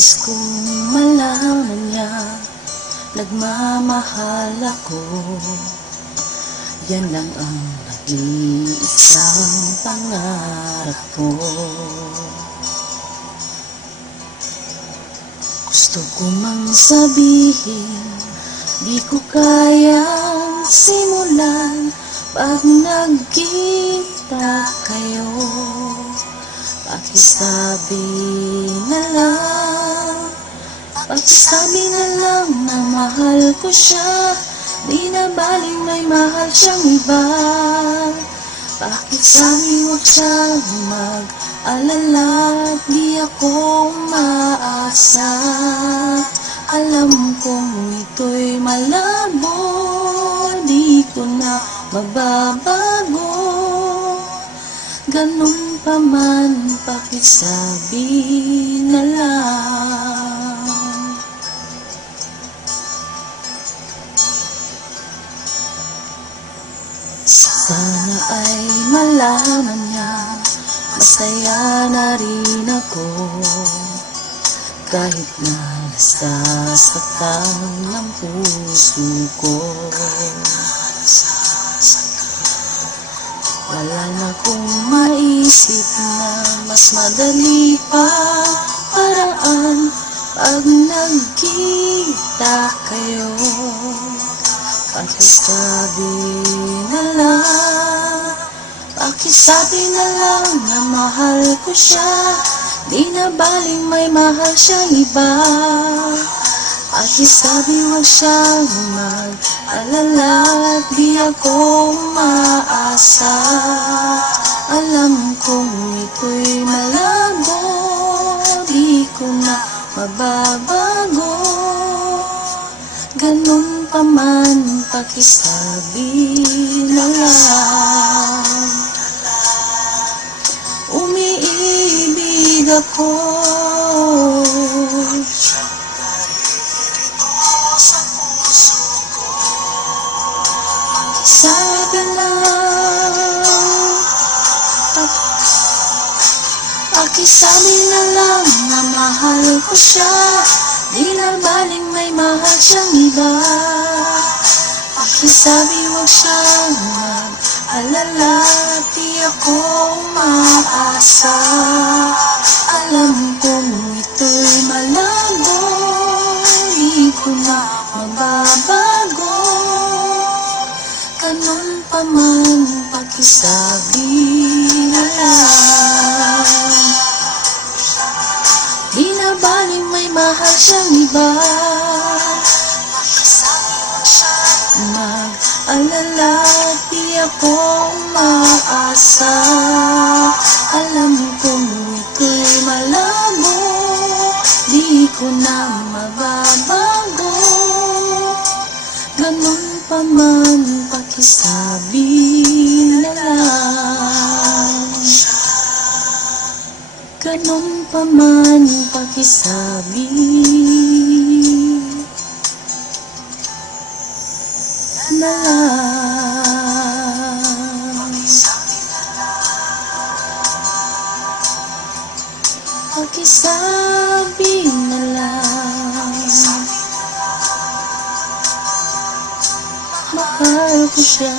Nais kong malaman niya, nagmamahal ako. Yan lang ang nag-iisang pangarap ko. Gusto ko mang sabihin, di ko kayang simulan pag nagkita kayo. Pakisabi na lang, pakisabi na lang na mahal ko siya. Di na baling may mahal siyang iba. Pakisabi huwag siyang mag-alala, di ako umaasa. Alam kong ito'y malabo, di ko na mababago. Ganun pa man, pakisabi na lang. Sana ay malaman niya, masaya na rin ako. Kahit na nasasaktan ng puso ko, wala na kong maisip na mas madali pa paraan pag nagkita kayo. Pakisabi na lang, pakisabi na lang na mahal ko siya. Di na baling may mahal siyang iba. Pakisabi huwag siyang mag-alala, di ako umaasa. Alam kong ito'y malabo, di ko na mababago. Ganun pa man, pakisabi na lang. Umiibig ako, sabi na lang, pakisabi na lang na mahal ko siya. Di na baling may mahal siyang iba. Pakisabi huwag siyang mag-alala, di ako umaasa. Alam kong ito'y malabo, di ko na mababago. Ganun pa man, pakisabi na lang. Di na baling may mahal siyang iba. Mag-alala, di ako umaasa. Alam kong ito'y malabo, di ko na mababago. Ganun pa man, pakisabi na lang. Ganun pa man, pakisabi na lang. Pakisabi na lang. Mahal ko siya.